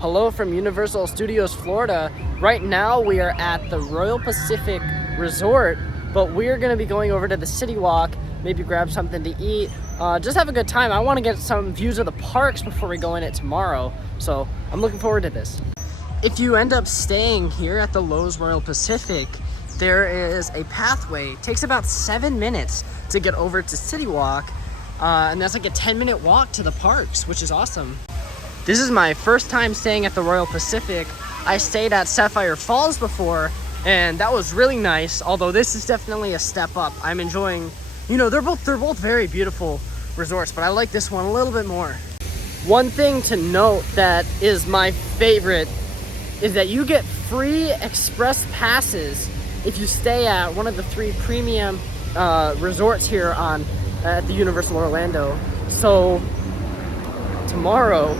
Hello from Universal Studios, Florida. Right now we are at the Royal Pacific Resort, but we're gonna be going over to the CityWalk, maybe grab something to eat, just have a good time. I wanna get some views of the parks before we go in it tomorrow, so I'm looking forward to this. If you end up staying here at the Lowe's Royal Pacific, there is a pathway. It takes about 7 minutes to get over to CityWalk, and that's like a 10-minute walk to the parks, which is awesome. This is my first time staying at the Royal Pacific. I stayed at Sapphire Falls before, and that was really nice, although this is definitely a step up. I'm enjoying, they're both very beautiful resorts, but I like this one a little bit more. One thing to note that is my favorite is that you get free express passes if you stay at one of the 3 premium resorts here at the Universal Orlando. So tomorrow,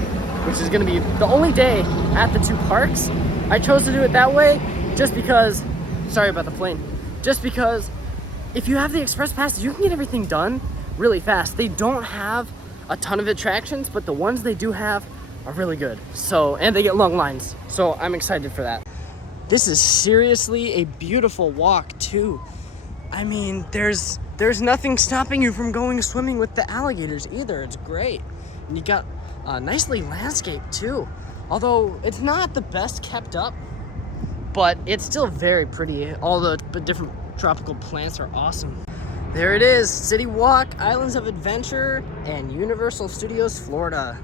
which is going to be the only day at the 2 parks, I chose to do it that way just because, sorry about the plane, just because if you have the express passes, you can get everything done really fast. They don't have a ton of attractions, but the ones they do have are really good. So, and they get long lines. So I'm excited for that. This is seriously a beautiful walk too. I mean, there's nothing stopping you from going swimming with the alligators either. It's great. And you got nicely landscaped too. Although it's not the best kept up, but it's still very pretty. All the different tropical plants are awesome. There it is, CityWalk, Islands of Adventure, and Universal Studios, Florida.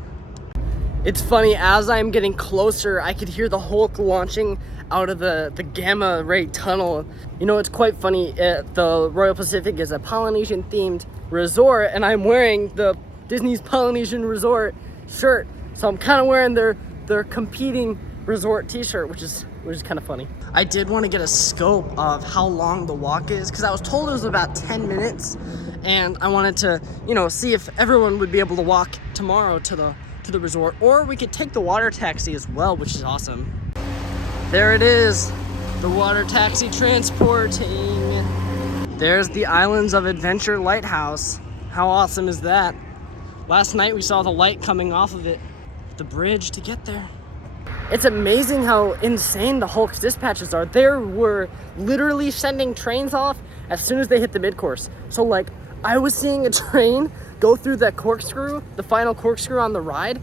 It's funny, as I'm getting closer, I could hear the Hulk launching out of the gamma ray tunnel. It's quite funny. The Royal Pacific is a Polynesian themed resort, and I'm wearing the Disney's Polynesian Resort shirt, so I'm kind of wearing their competing resort t-shirt, which is kind of funny. I did want to get a scope of how long the walk is, because I was told it was about 10 minutes, and I wanted to see if everyone would be able to walk tomorrow to the resort, or we could take the water taxi as well, which is awesome. There it is, the water taxi transporting. There's the Islands of Adventure lighthouse. How awesome is that? Last night we saw the light coming off of it, the bridge to get there. It's amazing how insane the Hulk's dispatches are. They were literally sending trains off as soon as they hit the mid-course. So I was seeing a train go through that corkscrew, the final corkscrew on the ride,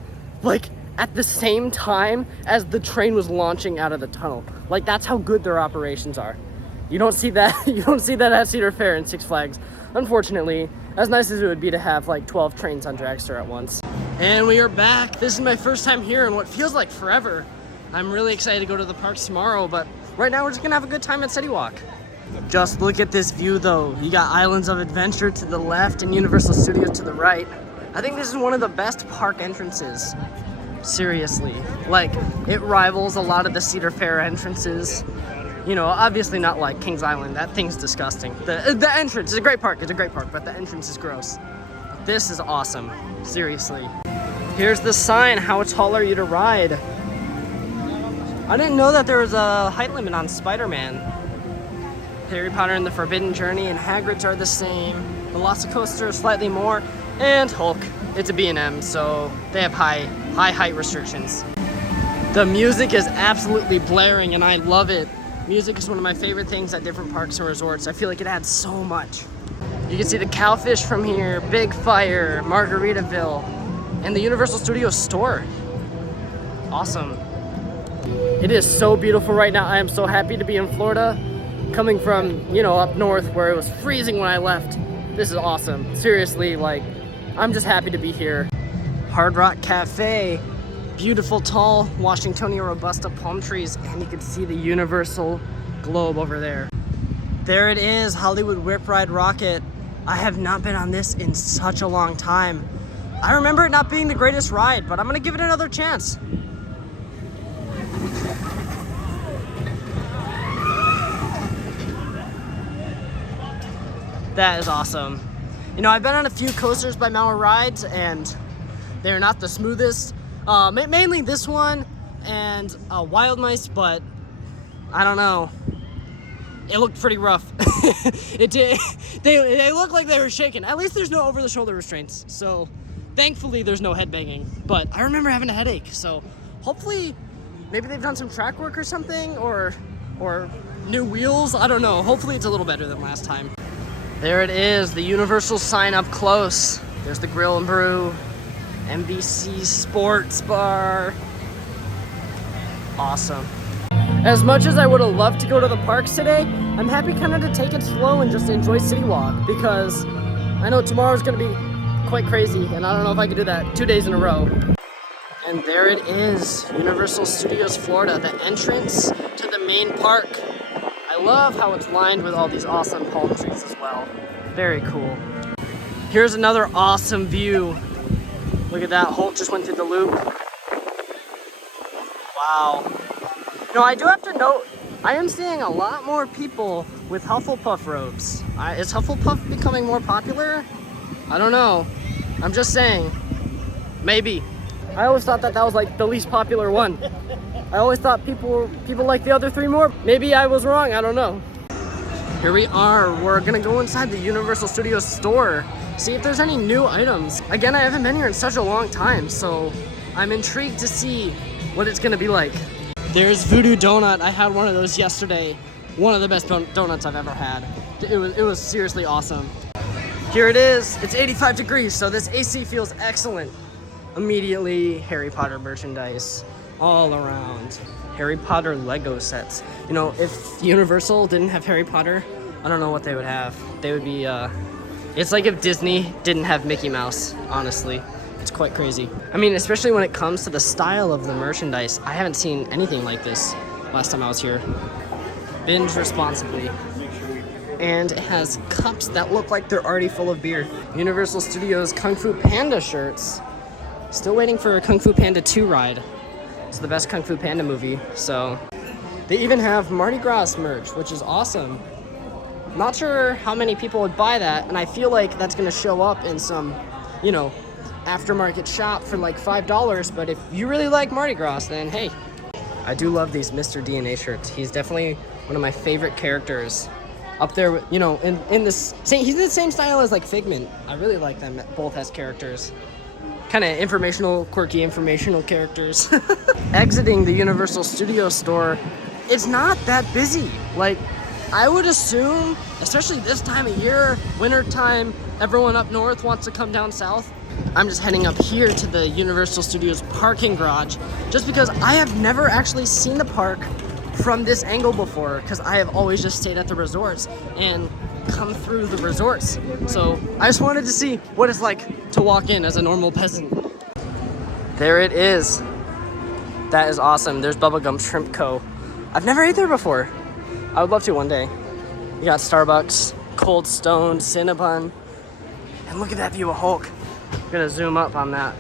at the same time as the train was launching out of the tunnel. That's how good their operations are. You don't see that at Cedar Fair and Six Flags, unfortunately, as nice as it would be to have 12 trains on Dragster at once. And we are back. This is my first time here in what feels like forever. I'm really excited to go to the parks tomorrow, but right now we're just gonna have a good time at CityWalk. Just look at this view though. You got Islands of Adventure to the left and Universal Studios to the right. I think this is one of the best park entrances. Seriously. It rivals a lot of the Cedar Fair entrances. Obviously not like Kings Island. That thing's disgusting. The entrance is a great park. It's a great park, but the entrance is gross. This is awesome. Seriously. Here's the sign. How tall are you to ride? I didn't know that there was a height limit on Spider-Man. Harry Potter and the Forbidden Journey and Hagrid's are the same. Velocicoaster is slightly more. And Hulk. It's a B&M, so they have high height restrictions. The music is absolutely blaring and I love it. Music is one of my favorite things at different parks and resorts. I feel like it adds so much. You can see the Cowfish from here, Big Fire, Margaritaville, and the Universal Studios store. Awesome. It is so beautiful right now. I am so happy to be in Florida. Coming from, up north where it was freezing when I left. This is awesome. Seriously, I'm just happy to be here. Hard Rock Cafe. Beautiful, tall Washingtonia robusta palm trees, and you can see the Universal globe over there. There it is, Hollywood Whip Ride Rocket. I have not been on this in such a long time. I remember it not being the greatest ride, but I'm gonna give it another chance. That is awesome. I've been on a few coasters by Mauer Rides, and they're not the smoothest. Mainly this one and Wild Mice, but I don't know. It looked pretty rough. It did. They looked like they were shaking. At least there's no over-the-shoulder restraints, so thankfully there's no headbanging. But I remember having a headache, so hopefully, maybe they've done some track work or something, or new wheels. I don't know. Hopefully it's a little better than last time. There it is, the Universal sign up close. There's the Grill and Brew, MVC Sports Bar. Awesome. As much as I would have loved to go to the parks today, I'm happy kind of to take it slow and just enjoy CityWalk, because I know tomorrow's gonna be quite crazy, and I don't know if I can do that 2 days in a row. And there it is, Universal Studios Florida, the entrance to the main park. I love how it's lined with all these awesome palm trees as well. Very cool. Here's another awesome view. Look at that, Hulk just went through the loop. Wow. No, I do have to note, I am seeing a lot more people with Hufflepuff robes. Is Hufflepuff becoming more popular? I don't know. I'm just saying. Maybe. I always thought that was like the least popular one. I always thought people like the other three more. Maybe I was wrong, I don't know. Here we are, we're gonna go inside the Universal Studios store, see if there's any new items. Again, I haven't been here in such a long time, so I'm intrigued to see what it's gonna be like. There's Voodoo Donut, I had one of those yesterday. One of the best donuts I've ever had. It was seriously awesome. Here it is, it's 85 degrees, so this AC feels excellent. Immediately, Harry Potter merchandise all around. Harry Potter Lego sets. You know, if Universal didn't have Harry Potter, I don't know what they would have. They would be, it's like if Disney didn't have Mickey Mouse, honestly. It's quite crazy. I mean, especially when it comes to the style of the merchandise, I haven't seen anything like this last time I was here. Binge responsibly. And it has cups that look like they're already full of beer. Universal Studios Kung Fu Panda shirts. Still waiting for a Kung Fu Panda 2 ride. It's the best Kung Fu Panda movie, so. They even have Mardi Gras merch, which is awesome. Not sure how many people would buy that, and I feel like that's gonna show up in some, you know, aftermarket shop for like $5, but if you really like Mardi Gras, then hey. I do love these Mr. DNA shirts. He's definitely one of my favorite characters. Up there, you know, in this, he's in the same style as like Figment. I really like them both as characters. Kind of informational, quirky informational characters. Exiting the Universal Studios store, it's not that busy. Like, I would assume, especially this time of year, winter time, everyone up north wants to come down south. I'm just heading up here to the Universal Studios parking garage, just because I have never actually seen the park from this angle before, because I have always just stayed at the resorts and come through the resorts. So I just wanted to see what it's like to walk in as a normal peasant. There it is. That is awesome. There's Bubblegum Shrimp Co. I've never ate there before. I would love to one day. You got Starbucks, Cold Stone, Cinnabon, and look at that view of Hulk. I'm gonna zoom up on that.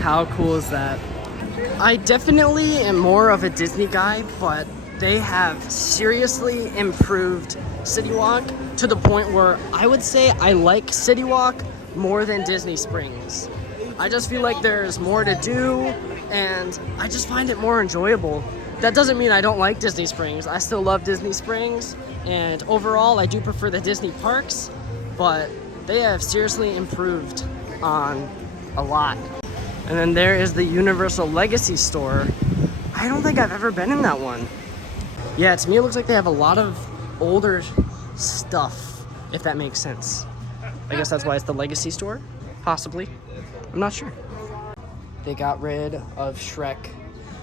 How cool is that? I definitely am more of a Disney guy, but they have seriously improved CityWalk to the point where I would say I like CityWalk more than Disney Springs. I just feel like there's more to do, and I just find it more enjoyable. That doesn't mean I don't like Disney Springs. I still love Disney Springs, and overall I do prefer the Disney parks, but they have seriously improved on a lot. And then there is the Universal Legacy store. I don't think I've ever been in that one. Yeah, to me it looks like they have a lot of older stuff, if that makes sense. I guess that's why it's the Legacy store, possibly. I'm not sure. They got rid of Shrek.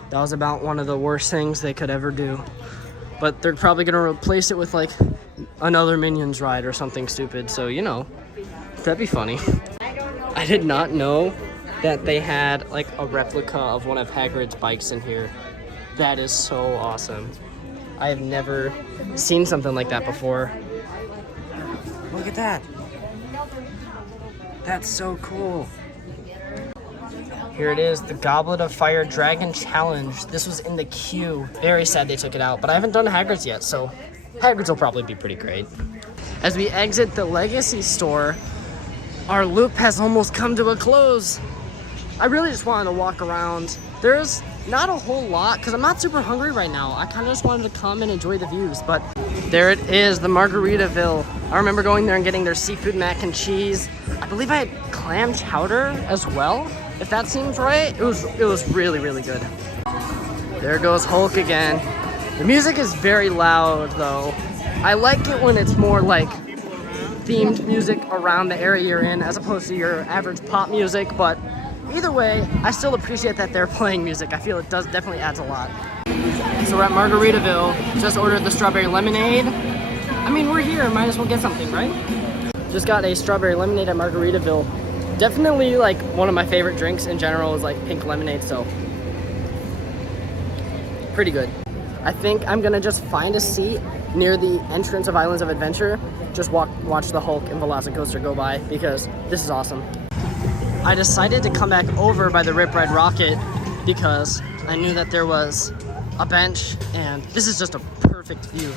That was about one of the worst things they could ever do. But they're probably gonna replace it with like another Minions ride or something stupid, so you know, that'd be funny. I did not know that they had like a replica of one of Hagrid's bikes in here. That is so awesome. I have never seen something like that before. Look at that. That's so cool. Here it is, the Goblet of Fire Dragon Challenge. This was in the queue. Very sad they took it out, but I haven't done Hagrid's yet, so Hagrid's will probably be pretty great. As we exit the Legacy store, our loop has almost come to a close. I really just wanted to walk around. There's not a whole lot, because I'm not super hungry right now. I kind of just wanted to come and enjoy the views, but there it is, the Margaritaville. I remember going there and getting their seafood mac and cheese. I believe I had clam chowder as well, if that seems right. It was really, really good. There goes Hulk again. The music is very loud though. I like it when it's more like themed music around the area you're in as opposed to your average pop music, but either way, I still appreciate that they're playing music. I feel it definitely adds a lot. So we're at Margaritaville, just ordered the strawberry lemonade. I mean, we're here, might as well get something, right? Just got a strawberry lemonade at Margaritaville. Definitely like one of my favorite drinks in general is like pink lemonade, so pretty good. I think I'm gonna just find a seat near the entrance of Islands of Adventure, just watch the Hulk and Velocicoaster go by because this is awesome. I decided to come back over by the Rip Ride Rocket because I knew that there was a bench and this is just a perfect view.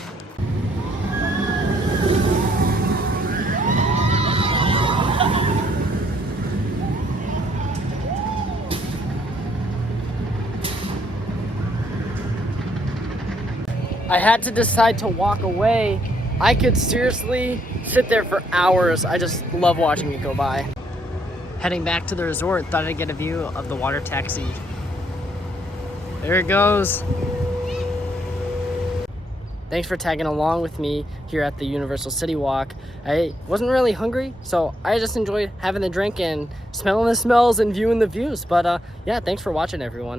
I had to decide to walk away. I could seriously sit there for hours. I just love watching it go by. Heading back to the resort, thought I'd get a view of the water taxi. There it goes. Thanks for tagging along with me here at the Universal City Walk. I wasn't really hungry, so I just enjoyed having the drink and smelling the smells and viewing the views. But yeah, thanks for watching, everyone.